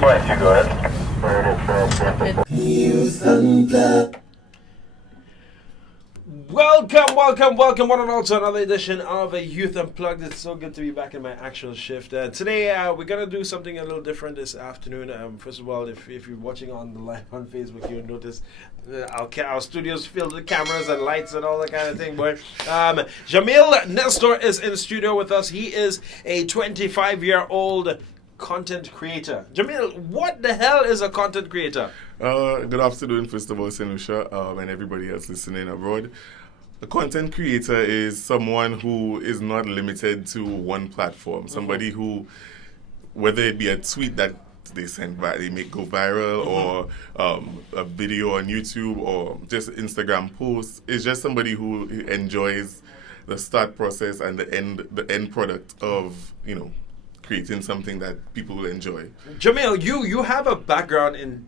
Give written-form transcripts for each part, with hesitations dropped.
Right, you go ahead. News Unplugged. Welcome, one and all to another edition of Youth Unplugged. It's so good to be back in my actual shift. Today, we're going to do something a little different this afternoon. First of all, if you're watching on the live on Facebook, you'll notice our studio's filled with cameras and lights and all that kind of thing. But Jamil Nestor is in studio with us. He is a 25-year-old content creator. Jamil, what the hell is a content creator? Good afternoon, first of all, St. Lucia, and everybody else listening abroad. A content creator is someone who is not limited to one platform. Somebody who, whether it be a tweet that they send back, they make go viral, or a video on YouTube, or just Instagram posts, is just somebody who enjoys the start process and the end product of, creating something that people will enjoy. Jamil, you have a background in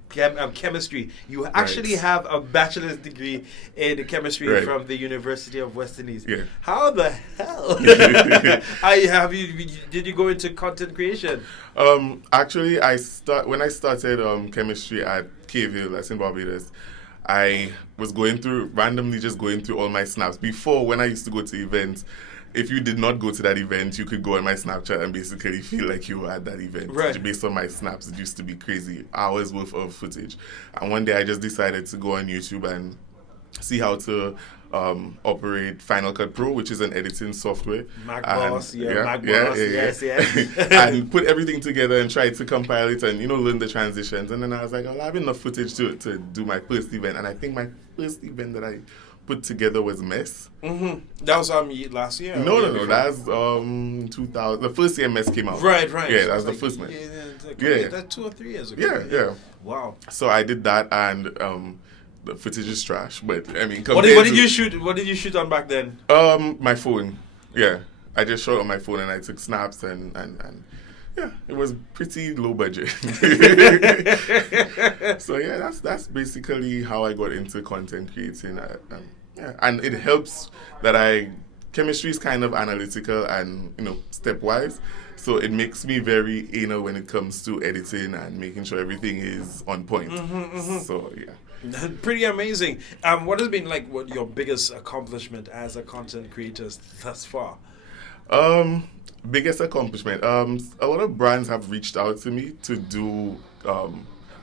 chemistry. You actually have a bachelor's degree in chemistry from the University of West Indies. Yeah. How the hell did you go into content creation? Actually, when I started chemistry at Cave Hill, that's in Barbados, I was randomly just going through all my snaps. Before, when I used to go to events, if you did not go to that event, you could go on my Snapchat and basically feel like you were at that event. Right. Based on my snaps, it used to be crazy, hours worth of footage. And one day I just decided to go on YouTube and see how to operate Final Cut Pro, which is an editing software. Macboss, yes. And put everything together and try to compile it and, learn the transitions. And then I was like, I have enough footage to do my first event. And I think my first event that I put together was Mess. Mm-hmm. That was last year? No. That's 2000. The first year Mess came out. Right. Yeah, that was the first one. Yeah. That's 2 or 3 years ago. Yeah. Wow. So I did that, and the footage is trash. But I mean, what did you shoot? What did you shoot on back then? My phone. Yeah, I just shot on my phone and I took snaps and yeah, it was pretty low budget. So yeah, that's basically how I got into content creating. And it helps that chemistry is kind of analytical and stepwise, so it makes me very anal when it comes to editing and making sure everything is on point. So yeah. Pretty amazing. What has been your biggest accomplishment as a content creator thus far? Biggest accomplishment. A lot of brands have reached out to me to do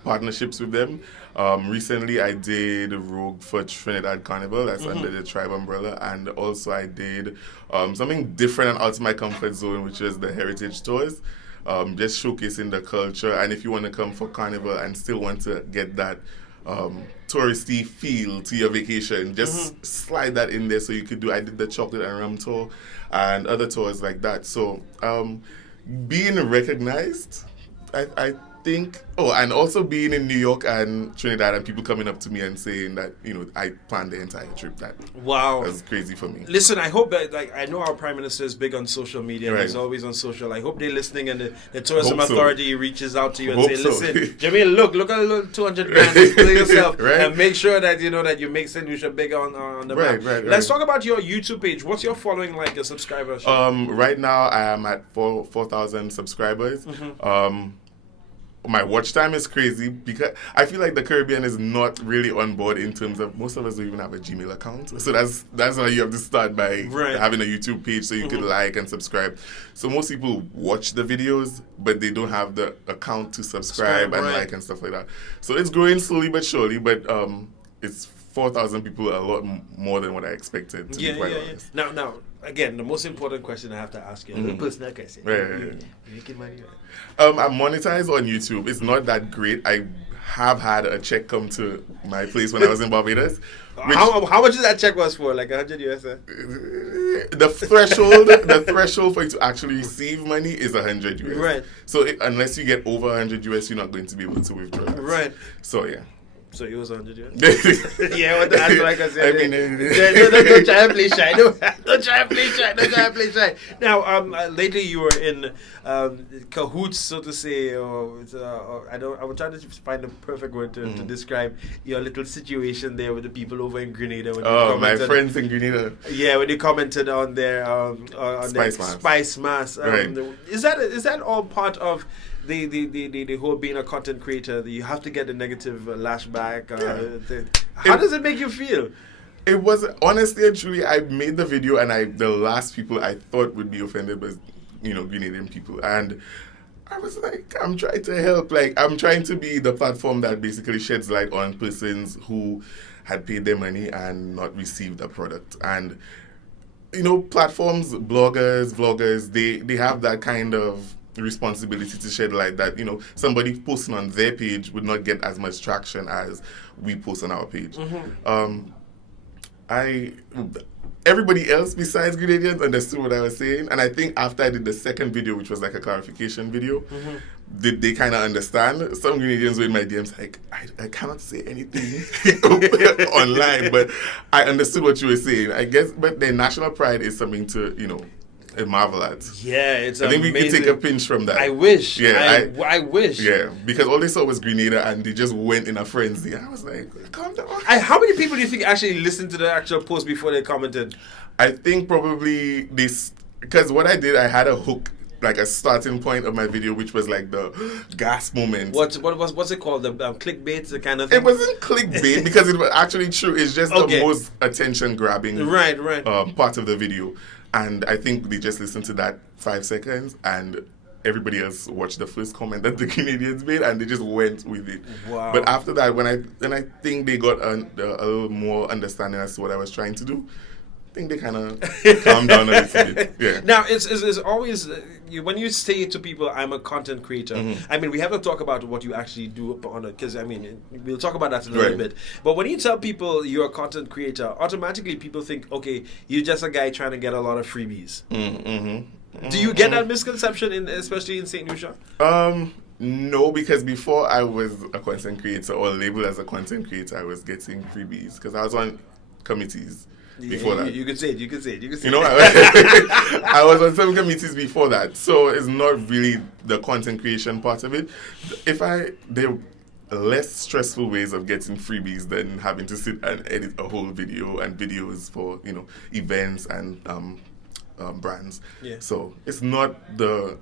partnerships with them. Recently, I did Rogue for Trinidad Carnival. That's under the Tribe umbrella, and also I did something different and out of my comfort zone, which is the heritage tours. Just showcasing the culture, and if you want to come for Carnival and still want to get that touristy feel to your vacation, just slide that in there. So you could I did the chocolate and rum tour and other tours like that. So being recognized, I think, and also being in New York and Trinidad and people coming up to me and saying that, I planned the entire trip. That was crazy for me. Listen, I hope that, I know our Prime Minister is big on social media. Right. He's always on social. I hope they're listening and the Tourism Authority reaches out to you and say, listen, Jamil, look at a little 200 grand for yourself and make sure that, that you make St. Lucia big on the map. Right. Let's talk about your YouTube page. What's your following a subscriber? Right now, I am at 4,000 subscribers. My watch time is crazy because I feel like the Caribbean is not really on board in terms of most of us don't even have a Gmail account. So that's how you have to start by having a YouTube page so you can like and subscribe. So most people watch the videos, but they don't have the account to subscribe and like and stuff like that. So it's growing slowly but surely, but it's 4,000 people, a lot more than what I expected, to be quite honest. Now, again, the most important question I have to ask you, the personal question. Right. You making money? I'm monetized on YouTube. It's not that great. I have had a check come to my place when I was in Barbados. How much did that check was for? Like 100 US? The threshold for you to actually receive money is 100 US. Right. So unless you get over 100 US, you're not going to be able to withdraw that. Right. So yeah. So it was 100 US? Yeah, what the answer like I said. I mean, don't try and play shy. Don't try and play shy. Now, lately you were in cahoots, so to say, or I'm trying to find the perfect word to describe your little situation there with the people over in Grenada. When my friends in Grenada. Yeah, when they commented on their Spicemas. Spicemas. Right. Is that all part of the whole being a content creator, you have to get the negative lashback. How does it make you feel? It was honestly and truly, I made the video and the last people I thought would be offended was, Grenadian people. And I was like, I'm trying to help. Like, I'm trying to be the platform that basically sheds light on persons who had paid their money and not received a product. And, platforms, bloggers, vloggers, they have that kind of responsibility to shed light that, somebody posting on their page would not get as much traction as we post on our page. Everybody else besides Grenadians understood what I was saying, and I think after I did the second video, which was like a clarification video, they kind of understand. Some Grenadians were in my DMs like, I cannot say anything online, but I understood what you were saying. I guess, but their national pride is something to, marvel at. Yeah, it's I think amazing. we can take a pinch from that. I wish. Yeah, I wish. Yeah, because all they saw was Grenada and they just went in a frenzy. I was like, calm down. How many people do you think actually listened to the actual post before they commented? I think probably this, because what I did, I had a hook, like a starting point of my video, which was like the gas moment. What's it called? The clickbait, the kind of thing? It wasn't clickbait because it was actually true. It's just the most attention grabbing part of the video. And I think they just listened to that 5 seconds and everybody else watched the first comment that the Canadians made and they just went with it. Wow. But after that, when I think they got a little more understanding as to what I was trying to do, I think they kind of calmed down a little bit. Yeah. Now, it's always, when you say to people, I'm a content creator, I mean, we have to talk about what you actually do on it, because, I mean, we'll talk about that in a little bit. But when you tell people you're a content creator, automatically people think, okay, you're just a guy trying to get a lot of freebies. Do you get that misconception, especially in St. Lucia? No, because before I was a content creator or labeled as a content creator, I was getting freebies because I was on committees. Before that, you could say it. I was on some committees before that, so it's not really the content creation part of it. There are less stressful ways of getting freebies than having to sit and edit a whole video and videos for events and brands. Yeah. So it's not the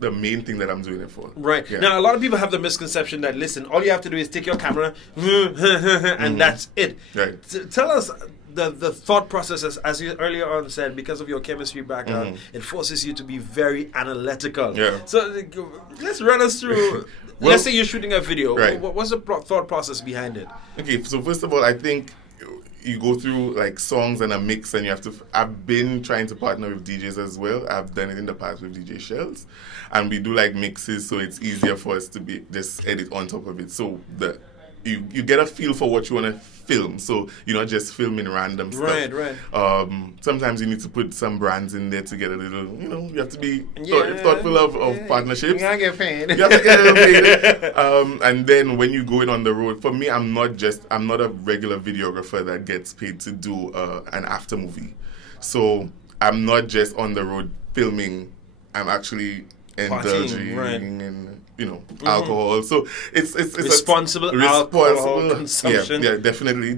main thing that I'm doing it for. Right. Yeah. Now, a lot of people have the misconception that, listen, all you have to do is take your camera and that's it. Right. Tell us the thought process, as you earlier on said, because of your chemistry background, it forces you to be very analytical. Yeah. So let's run us through. Well, let's say you're shooting a video. Right. What's the thought process behind it? Okay. So first of all, I think you go through like songs and a mix, and I've been trying to partner with DJs as well. I've done it in the past with DJ Shells, and we do like mixes, so it's easier for us to just edit on top of it. So you get a feel for what you want to film, so you're not just filming random stuff. Right. Sometimes you need to put some brands in there to get a little, you have to be thoughtful of partnerships. You gotta get paid. You have to get a little paid. And then when you go in on the road, for me, I'm not a regular videographer that gets paid to do an after movie. So I'm not just on the road filming. I'm actually indulging in alcohol. So it's responsible alcohol consumption. Yeah, definitely.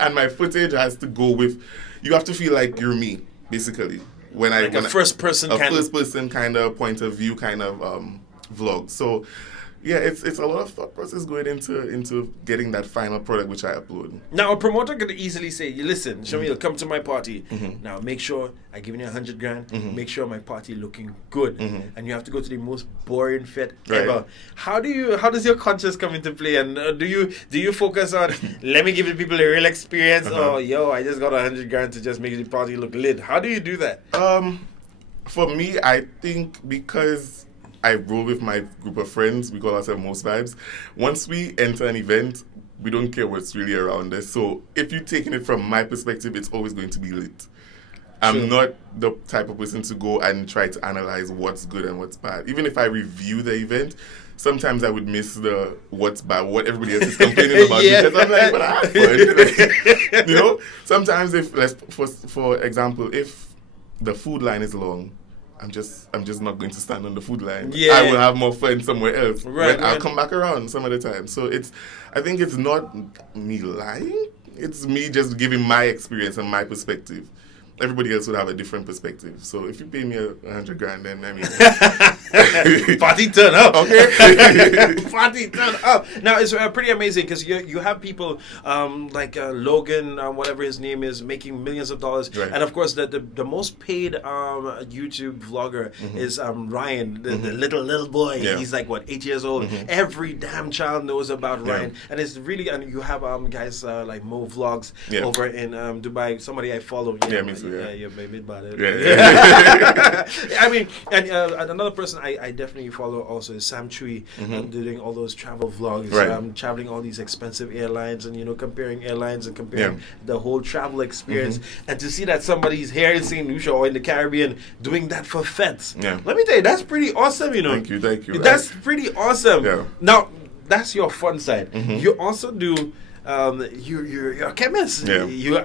And my footage has to go with. You have to feel like you're me, basically. A first person kind of point of view kind of vlog. So yeah, it's a lot of thought process going into getting that final product which I upload. Now, a promoter could easily say, listen, Shamil, come to my party. Now, make sure I give you $100 grand. Make sure my party looking good. And you have to go to the most boring fete ever. How does your conscience come into play? And do you focus on, let me give the people a real experience? Or, I just got $100 grand to just make the party look lit. How do you do that? For me, I think because I roll with my group of friends. We call ourselves Most Vibes. Once we enter an event, we don't care what's really around us. So if you're taking it from my perspective, it's always going to be lit. I'm not the type of person to go and try to analyze what's good and what's bad. Even if I review the event, sometimes I would miss the what's bad, what everybody else is complaining about. Because I'm like, but I have fun. Sometimes for example, if the food line is long, I'm just not going to stand on the food line. Yeah. I will have more fun somewhere else. Right. I'll come back around some other time. So I think it's not me lying. It's me just giving my experience and my perspective. everybody else would have a different perspective. So if you pay me $100,000, then I mean, party turn up. Okay. Party turn up. Now it's pretty amazing because you have people like Logan, whatever his name is, making millions of dollars, Right. and of course the most paid YouTube vlogger is Ryan, the little boy. Yeah. He's like what, 8 years old. Every damn child knows about Yeah. Ryan, and it's really, and you have guys like Mo Vlogs Yeah. over in Dubai. Somebody I follow. Yeah, me too, yeah. You're made by it. Yeah. I mean, and another person I definitely follow also is Sam Chui, doing all those travel vlogs, Right. traveling all these expensive airlines, and comparing airlines and comparing Yeah. the whole travel experience, and to see that somebody's here in St. Lucia or in the Caribbean doing that for feds. Yeah. Let me tell you, that's pretty awesome. Thank you. That's pretty awesome. Yeah. Now, that's your fun side. You also do. You're a chemist. Yeah. You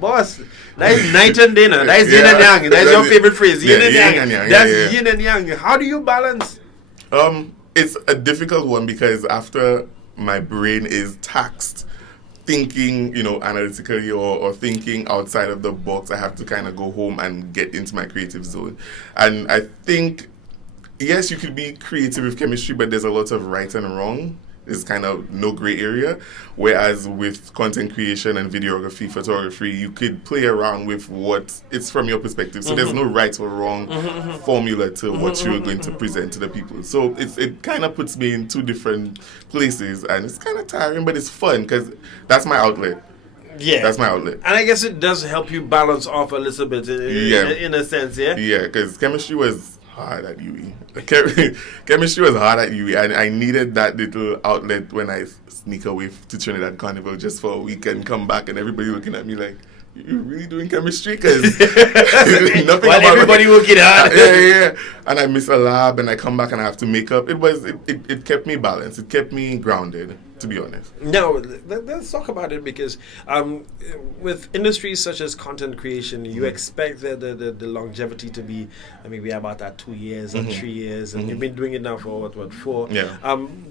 boss. That's night and dinner. That's yin Yeah. and yang. That's your That's it. favorite phrase. Yin Yeah, and yin yang. and yang. That's Yeah, yeah. yin and yang. How do you balance? It's a difficult one because after my brain is taxed thinking, analytically or thinking outside of the box, I have to kind of go home and get into my creative zone. And I think, yes, you could be creative with chemistry, but there's a lot of right and wrong. It's kind of no gray area. Whereas with content creation and videography, photography, you could play around with what it's from your perspective. So there's no right or wrong formula to what you're going to present to the people. So it kind of puts me in two different places, and it's kind of tiring, but it's fun because that's my outlet. Yeah. That's my outlet. And I guess it does help you balance off a little bit in a sense, yeah? Yeah, because chemistry was hard at UE. Chemistry was hard at UE, and I needed that little outlet when I sneak away to Trinidad Carnival just for a week and come back, and everybody looking at me like, "You're really doing chemistry?" Because nothing. While everybody working hard. Yeah. And I miss a lab, and I come back and I have to make up. It kept me balanced. It kept me grounded, to be honest. No, let's talk about it because with industries such as content creation, you expect the longevity to be, we are about that 2 years or 3 years, and you've been doing it now for what 4? Yeah.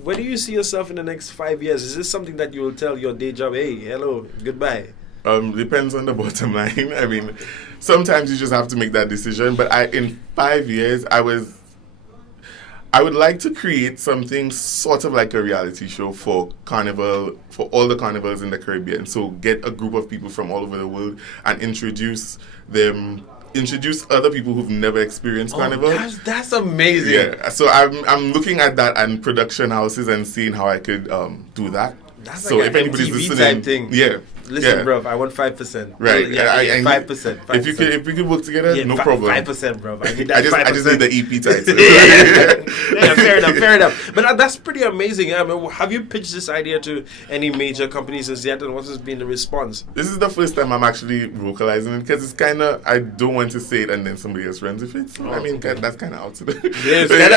Where do you see yourself in the next 5 years? Is this something that you will tell your day job, hey, hello, goodbye? Depends on the bottom line. Sometimes you just have to make that decision. But in 5 years, I would like to create something sort of like a reality show for Carnival, for all the carnivals in the Caribbean. So get a group of people from all over the world and introduce other people who've never experienced Carnival. That's amazing. Yeah. So I'm looking at that and production houses and seeing how I could do that. That's so like if an anybody's MTV listening, type thing. yeah. Listen, yeah. bruv, I want 5%. Right. Yeah, I 5%. If we could work together, no problem. 5%, bruv. I need that 5%. I just need the EP title. Yeah, fair enough. But that's pretty amazing. Have you pitched this idea to any major companies as yet, and what has been the response? This is the first time I'm actually vocalizing it because it's kind of, I don't want to say it and then somebody else runs with it. So, that's kind of out to the... Yes, kind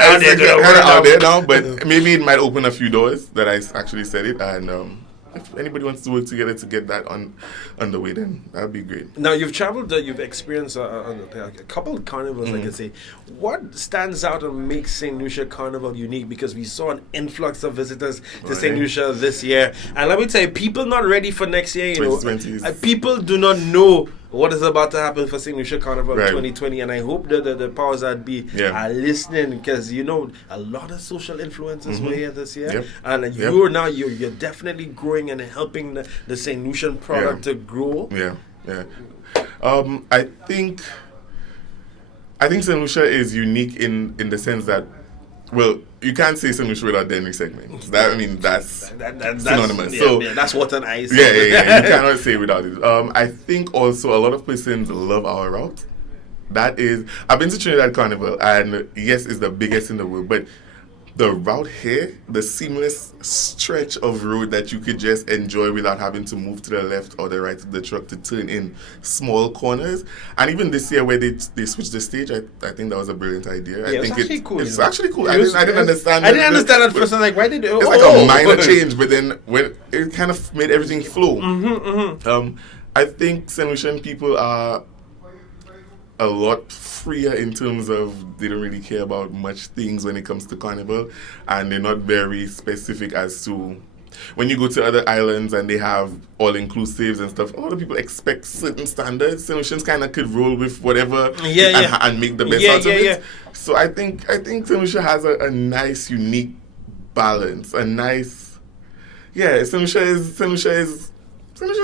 of out there now, but maybe it might open a few doors that I actually said it, and if anybody wants to work together to get that on the way, then that would be great. Now, you've traveled, you've experienced a couple of carnivals, I can say. What stands out and makes St. Lucia Carnival unique? Because we saw an influx of visitors to St. Lucia this year. And let me tell you, people not ready for next year, 2020 people do not know what is about to happen for St. Lucia Carnival Right. 2020, and I hope that the powers that be Yeah. are listening, because a lot of social influencers were here this year, Yep. and you're definitely growing and helping the St. Lucian product to grow. Yeah. I think St. Lucia is unique in the sense that, well, you can't say St. Lucia without the Henry segment. That's synonymous. That's water and ice. Yeah. You cannot say without it. I think also a lot of persons love our route. That is, I've been to Trinidad Carnival, and yes, it's the biggest in the world, but the route here, the seamless stretch of road that you could just enjoy without having to move to the left or the right of the truck to turn in small corners. And even this year where they switched the stage, I think that was a brilliant idea. Yeah, I think it's actually cool. It's actually cool. I didn't understand. I didn't understand at first. I'm like, why did it? It's like a minor change, but then when it kind of made everything flow. I think St. Lucian people are a lot freer in terms of they don't really care about much things when it comes to Carnival, and they're not very specific as to when you go to other islands and they have all-inclusives and stuff, a lot of people expect certain standards. St. Lucians kind of could roll with whatever and make the best out of it. So I think St. Lucia has a nice, unique balance. A nice... Yeah, St. Lucia is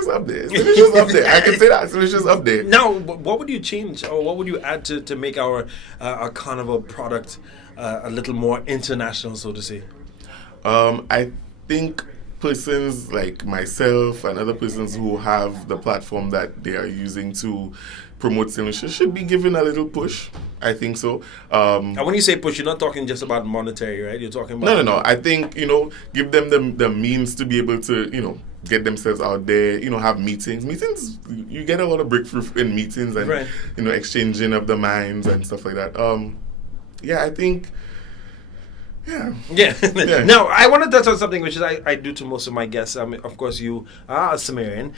up there. St. Lucia's up there. I can say that. St. Lucia's up there. Now, what would you change or what would you add to make our Carnival product a little more international, so to say? I think persons like myself and other persons who have the platform that they are using to promote St. Lucia should be given a little push. I think so. And when you say push, you're not talking just about monetary, right? You're talking about... No. I think, give them the means to be able to, get themselves out there, have meetings. Meetings, you get a lot of breakthrough in meetings and, right. Exchanging of the minds and stuff like that. I think... Yeah. Now, I want to touch on something which is I do to most of my guests. Of course, you are a Sumerian.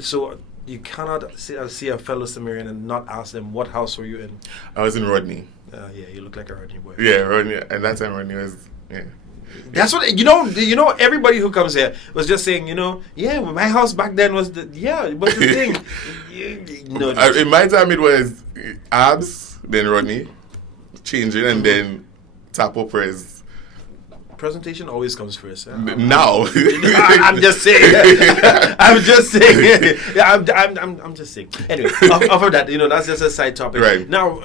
So you cannot see a fellow Sumerian and not ask them, what house were you in? I was in Rodney. You look like a Rodney boy. Yeah, Rodney. And that time Rodney was... Yeah. That's what everybody who comes here was just saying, my house back then was but the thing, in my time it was Abs, then Rodney, changing, and then Tapo Press. Presentation always comes first. Huh? Now, I'm just saying. I'm just saying. I'm just saying. Anyway, off of that, that's just a side topic. Right. Now,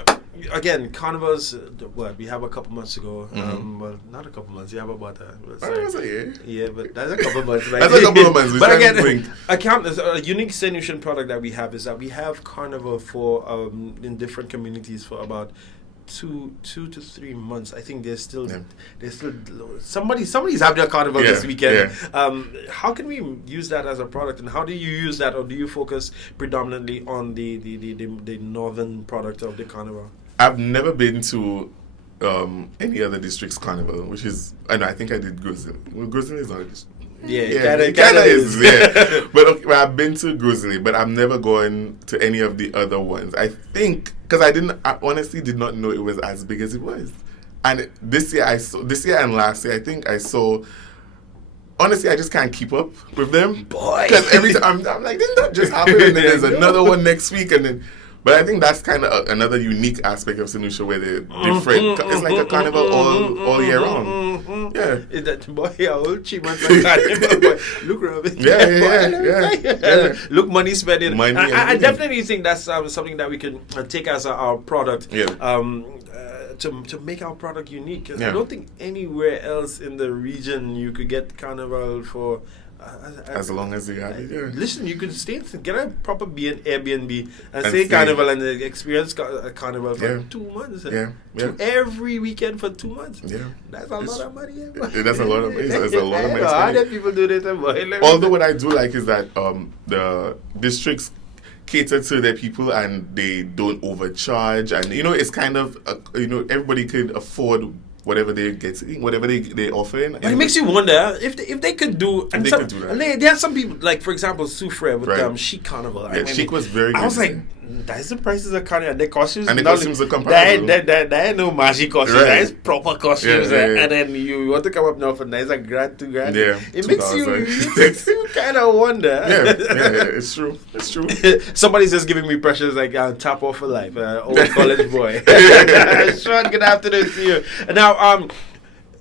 again, Carnival's, we have a couple months ago. Well, not a couple months. You have about a year. Yeah, but that's a couple months. Right? That's a couple of months. But again, a unique St. Lucian product that we have is that we have Carnival for in different communities for about 2 to 3 months. I think there's still somebody's having a carnival this weekend. Yeah. How can we use that as a product, and how do you use that, or do you focus predominantly on the northern product of the carnival? I've never been to any other district's carnival, which is I think I did Grizzly. Well, Grizzly is not a district. It kind of is. Yeah. But I've been to Grizzly, but I've never gone to any of the other ones. I think because I honestly did not know it was as big as it was. And this year and last year, I think I saw. Honestly, I just can't keep up with them. Boy, because every time I'm like, didn't that just happen? And then there's another one next week, and then. But I think that's kind of another unique aspect of St. Lucia where they're different. It's like a carnival all year round. Yeah. Is that boy a whole cheap man like carnival boy? Look, Robin. Yeah. Look, money spending. Money I definitely think that's something that we can take as our product. Yeah. To make our product unique. Yeah. I don't think anywhere else in the region you could get carnival for. As long as you have it, yeah. Listen, you could get a proper Airbnb and stay stay. Carnival and experience Carnival for 2 months. Yeah. Every weekend for 2 months. Yeah. That's a lot of money. That's a lot of money. That's a lot of money. How do people do this? Although what I do like is that the districts cater to their people and they don't overcharge, and it's kind of everybody could afford whatever they're getting, whatever they're offering. But it makes you wonder if they could do. And could do that. And there are some people, like for example, Soufre with Chic Carnival. Yeah, Chic was very good. I was like, that's the prices of Carnival. The costumes. And the costumes are comparable. There ain't no magic costumes. Right. There is proper costumes. Yeah. And then you want to come up now for nice $1,000, $2,000. Yeah. It makes you kind of wonder. Yeah, it's true. It's true. Somebody's just giving me pressures like tap off for life. Old college boy. Sean, good afternoon to you. Now,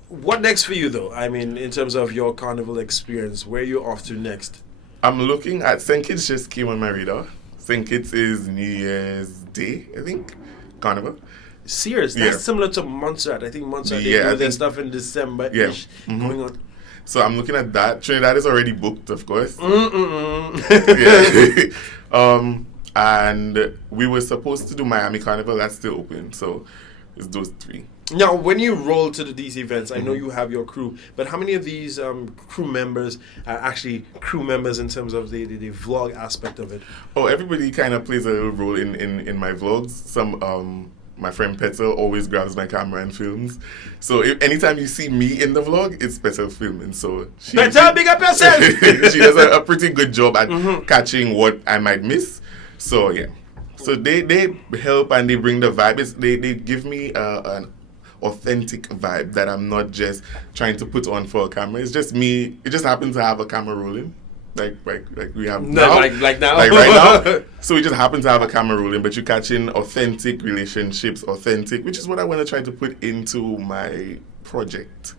what next for you though? I mean, in terms of your carnival experience, where are you off to next? I'm looking at St. Kitts. Just came on my radar. St. Kitts is New Year's Day, I think. Carnival. Serious? That's similar to Montserrat. I think Montserrat they do their stuff in December. Yeah. Going on. So I'm looking at that. Trinidad is already booked, of course. And we were supposed to do Miami Carnival. That's still open. So it's those 3. Now, when you roll to these events, I know you have your crew, but how many of these crew members are actually crew members in terms of the vlog aspect of it? Oh, everybody kind of plays a little role in my vlogs. Some my friend Petal always grabs my camera and films. So anytime you see me in the vlog, it's Petal filming. So Petal, big up yourself! She does a pretty good job at catching what I might miss. So yeah. So they help and they bring the vibe. They give me authentic vibe that I'm not just trying to put on for a camera. It's just me. It just happens to have a camera rolling. Like we have now. Like now. Like right now. So we just happen to have a camera rolling, but you're catching authentic relationships, which is what I want to try to put into my project.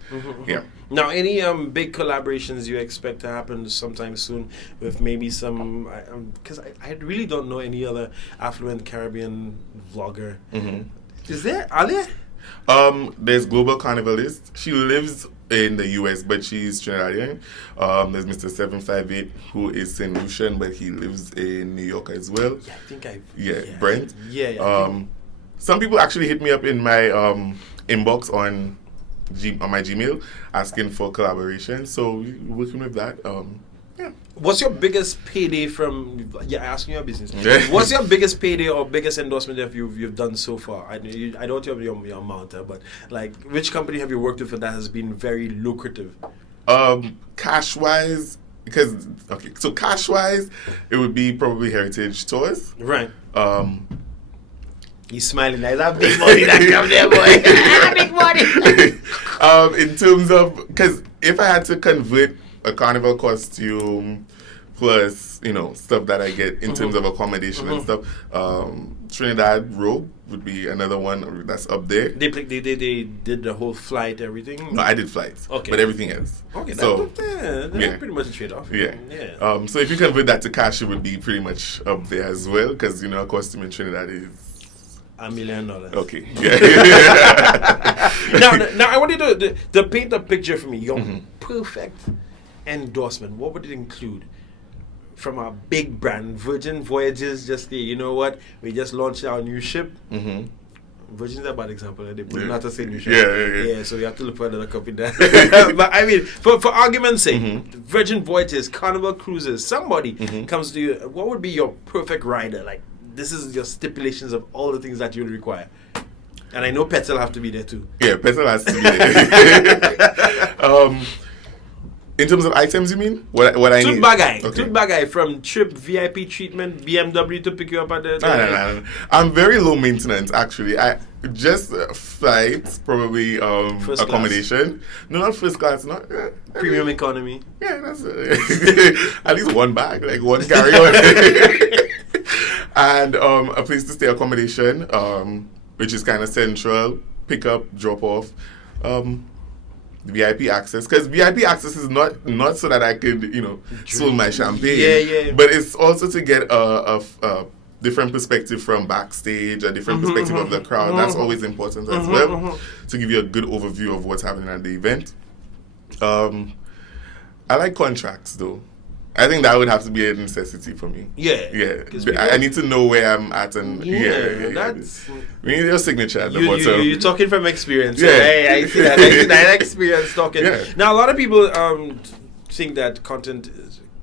Yeah. Now, any big collaborations you expect to happen sometime soon with maybe some, because I really don't know any other affluent Caribbean vlogger. Is there? Are there? There's Global Carnivalist. She lives in the US, but she's Trinidadian. There's Mr. 758, who is St. Lucian, but he lives in New York as well. Yeah, I think Yeah, Brent. Yeah. Some people actually hit me up in my inbox on my Gmail asking for collaboration. So we're working with that. Yeah. What's your biggest payday from? Yeah, asking your business. Yeah. What's your biggest payday or biggest endorsement that you've done so far? I don't have your amount, but like, which company have you worked with that has been very lucrative? Cash wise, so cash wise, it would be probably Heritage Tours. Right. He's smiling. Like, that big money that come there, boy. Big money. In terms of, because if I had to convert a carnival costume plus, stuff that I get in terms of accommodation and stuff, Trinidad Rogue would be another one that's up there. They did the whole flight, everything? No, I did flights. Okay. But everything else. Okay, so that's pretty much a trade-off. Yeah. Yeah. So if you convert that to cash, it would be pretty much up there as well, because, a costume in Trinidad is $1 million. Okay. Yeah. now I want you to paint a picture for me. Your perfect endorsement. What would it include? From a big brand, Virgin Voyages, just say, you know what? We just launched our new ship. Virgin's a bad example. They put not to say new ship. Yeah, so we have to look for another copy there. But I mean, for argument's sake, Virgin Voyages, Carnival Cruises, somebody comes to you. What would be your perfect rider? Like, this is your stipulations of all the things that you require. And I know pets will have to be there too. Yeah, petrol has to be there. In terms of items, you mean? What I need? Two bagay from trip, VIP treatment, BMW to pick you up at the... No. I'm very low maintenance, actually. I just flights, probably First accommodation. Class. No, not first class. Not Premium economy. Yeah, that's at least one bag, like one carry-on. And a place to stay, accommodation, which is kind of central. Pick up, drop off. VIP access, because VIP access is not so that I could swim my champagne. Yeah. But it's also to get a different perspective from backstage, a different perspective of the crowd. That's always important as well, to give you a good overview of what's happening at the event. I like contracts though. I think that would have to be a necessity for me. Yeah. I need to know where I'm at, and that's. We need your signature at the bottom. You're talking from experience. Yeah. I see that. I experience talking. Yeah. Now, a lot of people think that content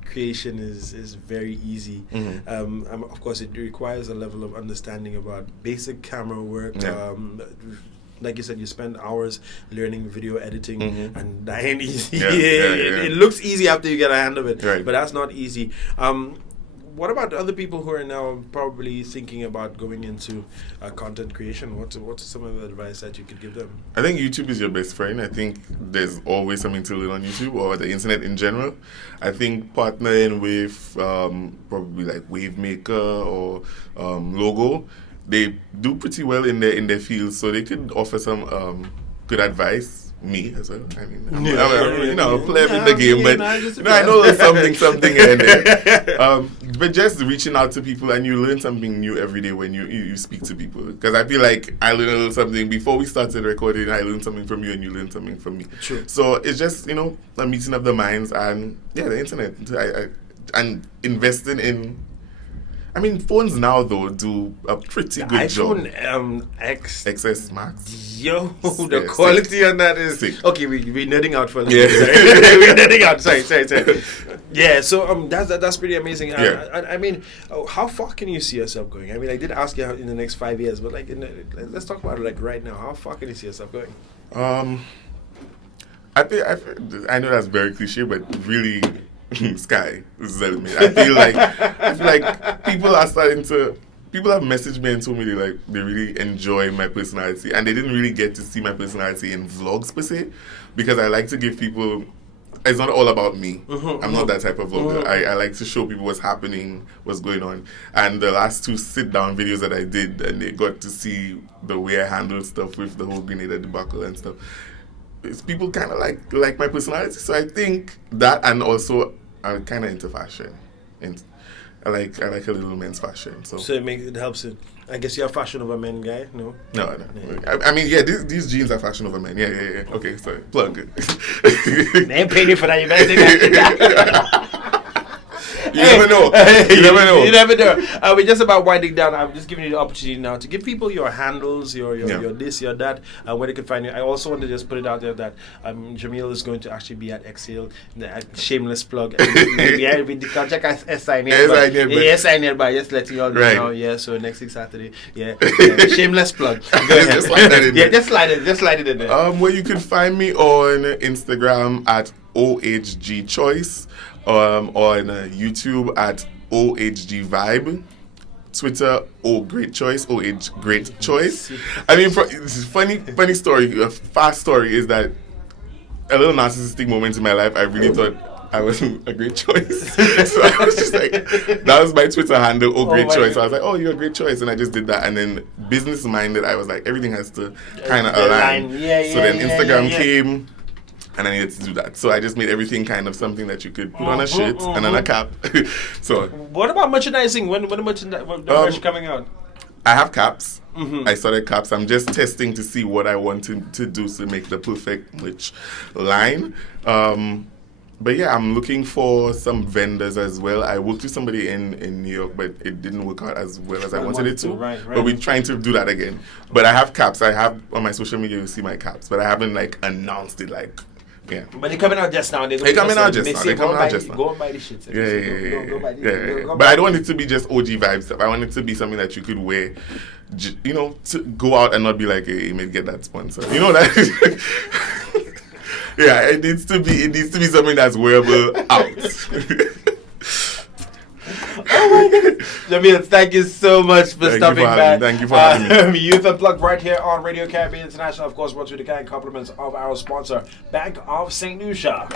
creation is very easy. Of course, it requires a level of understanding about basic camera work. Yeah. Like you said, you spend hours learning video editing, and that ain't easy. It looks easy after you get a hand of it, right. But that's not easy. What about other people who are now probably thinking about going into content creation? What's some of the advice that you could give them? I think YouTube is your best friend. I think there's always something to learn on YouTube or the internet in general. I think partnering with probably like Wavemaker or Logo, they do pretty well in their field, so they could offer some good advice. Me as well. I mean, I'm playing in the game, but I know there's something in there. But just reaching out to people, and you learn something new every day when you speak to people. Because I feel like I learned a little something before we started recording. I learned something from you, and you learned something from me. True. So it's just a meeting of the minds, and the internet, and investing in. I mean, phones now though do a pretty good job. iPhone XS Max. Yo, the quality on that is sick. Okay. We're nerding out for a Yeah. little bit. We're nerding out. Sorry. Yeah. So that's pretty amazing. Yeah. I mean, how far can you see yourself going? I mean, I did ask you in the next 5 years, but let's talk about it like right now. How far can you see yourself going? I know that's very cliche, but really, sky is the limit. I feel like people are starting to people have messaged me and told me they really enjoy my personality, and they didn't really get to see my personality in vlogs per se, because I like to give people. It's not all about me. I'm not that type of vlogger. I like to show people what's happening, what's going on. And the last 2 sit-down videos that I did, and they got to see the way I handled stuff with the whole Grenada debacle and stuff. It's people kind of like my personality. So I think that, and also I'm kind of into fashion. And I like a little men's fashion. So it helps it. I guess you're a fashion over men guy, no? No. Yeah. I mean, yeah, these jeans are fashion over men. Yeah. Okay, sorry. Plug. They ain't paying you for that. You better take that. You never know. You never know. We're just about winding down. I'm just giving you the opportunity now to give people your handles, your this, your that, where they can find you. I also want to just put it out there that Jamil is going to actually be at Exhale. Shameless plug. Yeah, we can't check SI nearby. Yes, I nearby. Just letting you all know now. Yeah, so next week Saturday. Yeah. Shameless plug. Go ahead. Just slide that in there. Yeah, just slide it in there. Well, you can find me on Instagram at OHGChoice. On YouTube at OHG Vibe, Twitter Great Choice, OH Great Choice. I mean, this is funny story. A fast story is that a little narcissistic moment in my life. I really thought I was a great choice, so I was just like, that was my Twitter handle, Great Choice. So I was like, you're a great choice, and I just did that. And then business minded, I was like, everything has to kind of align. So then Instagram came. And I needed to do that. So I just made everything kind of something that you could put on a shirt and on a cap. So what about merchandising? When the merch coming out? I have caps. I started caps. I'm just testing to see what I want to do to make the perfect merch line. But yeah, I'm looking for some vendors as well. I worked with somebody in New York, but it didn't work out as well as I wanted it to. Right. But we're trying to do that again. But I have caps. I have on my social media, you see my caps. But I haven't announced it yeah. But they're coming out just now. They're coming out just now. Go and buy the shit. Yeah. But I don't want it to be just OG vibe stuff. I want it to be something that you could wear, to go out and not be like, hey, maybe get that sponsor. You know that? Yeah, it needs to be something that's wearable out. Oh my goodness. Jamil, thank you so much for stopping by. Thank you for having me. Youth Unplugged right here on Radio Caribbean International. Of course, brought to you the kind compliments of our sponsor, Bank of St. Lucia.